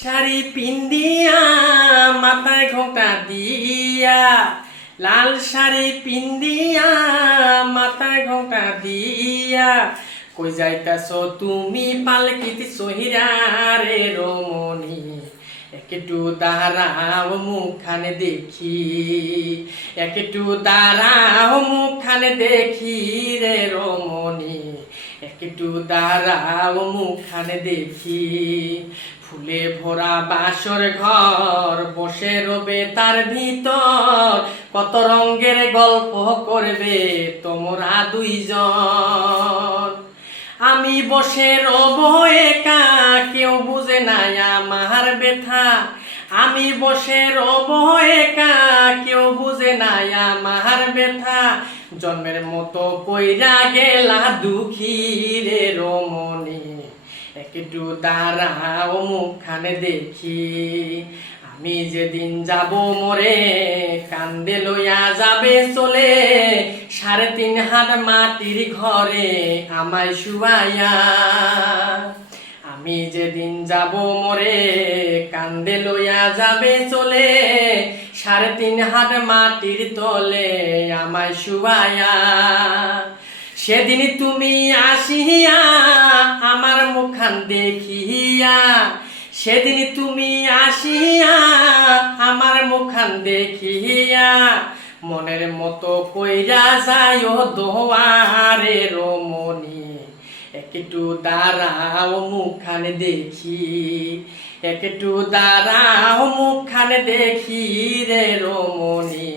শাড়ি পিন্দিয়া মাথায় ঘোঁটা দিয়া, লাল শাড়ি পিন্দিয়া মাথায় ঘোঁটা দিয়া, কই যাইতাছ তুমি পালকিতে সহিরা রে রমণী, একটু দাঁড়াও মুখখানে দেখি, একটু দাঁড়াও মুখখানে দেখি রে রমণী, একটু দাঁড়াও মুখখানে দেখি। ফুলে ভরা বাসর ঘর, বসে রবে তার ভিতর, কত রঙের গল্প করবে তোমরা দুইজন। আমি বসে রব একা, কেউ বুঝে নাই আমার ব্যথা। আমি বসে রব একা, কেউ বুঝে নাই আমার ব্যথা। জন্মের মতো কইরা গেলা দুঃখী রে রমণী, একটু দাঁড়াও মুখখানে দেখি। আমি যেদিন যাব মরে, কান্দে লইয়া যাবে চলে, 3.5 হাত মাটির ঘরে আমায় শুয়াইয়া। আমি যেদিন যাব মরে, কান্দে লইয়া যাবে চলে, 3.5 হাত মাটির তলে আমায় শুয়াইয়া। সেদিন তুমি আসিয়া আমার মুখখান দেখিয়া, সেদিন তুমি আসিয়া আমার মুখখান দেখিয়া, মনের মতো কইরা যাইও দোয়ারে রমণী, একটু দাঁড়াও মুখখান দেখি, একটু দাঁড়াও মুখখান দেখি রে রমণী,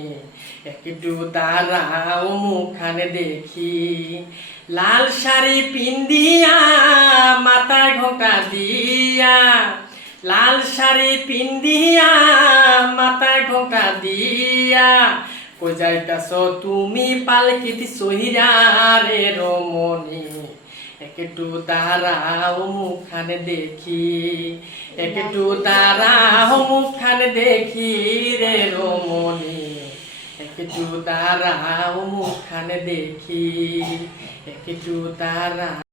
একটু দাঁড়াও মুখখান দেখি। লাল শাড়ি পিন্দিয়া মাথায় ঘোঁটা দিয়া, লাল শাড়ি পিন্দিয়া মাথায় ঘোঁটা দিয়া, কই যাইতাছ তুমি পালকিতে সহিরা রে রমণী, একটু দাঁড়াও মুখখানে দেখি, একটু দাঁড়াও মুখখানে দেখি রে রমণী, একটু দাঁড়াও মুখখানে দেখি, একটু দাঁড়াও।